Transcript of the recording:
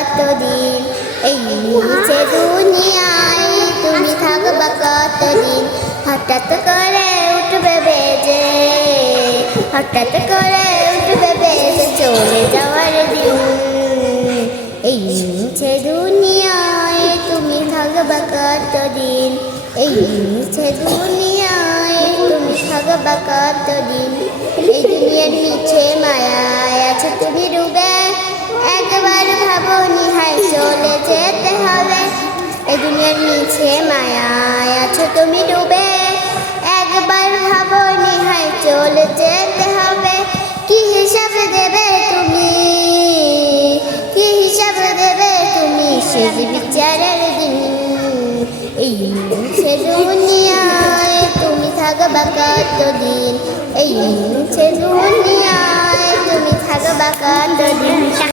কতদিন? এই নিচে দুনিয়ায় তুমি থাকবা কতদিন? হঠাৎ করে উঠবে বেজে, হঠাৎ করে উঠবে বেজে চলে যাওয়ার দিন। এই নিচে দুনিয়ায় তুমি থাকবা কতদিন? এই নিচে দুনিয়ায় তুমি থাকবা কতদিন নিহাই চলে যেতে হবে। এই দুনিয়ার নিচে মায়ায় আছো তুমি ডুবে। একবার ভাবো নিহাই চলে যেতে হবে। কি হিসাব দেবে তুমি? কি হিসাব দেবে তুমি শেষ বিচারের দিন? এই মুছে দুনিয়ায় তুমি থাকবা কতদিন? এই মুছে দুনিয়ায় তুমি থাকবা কতদিন?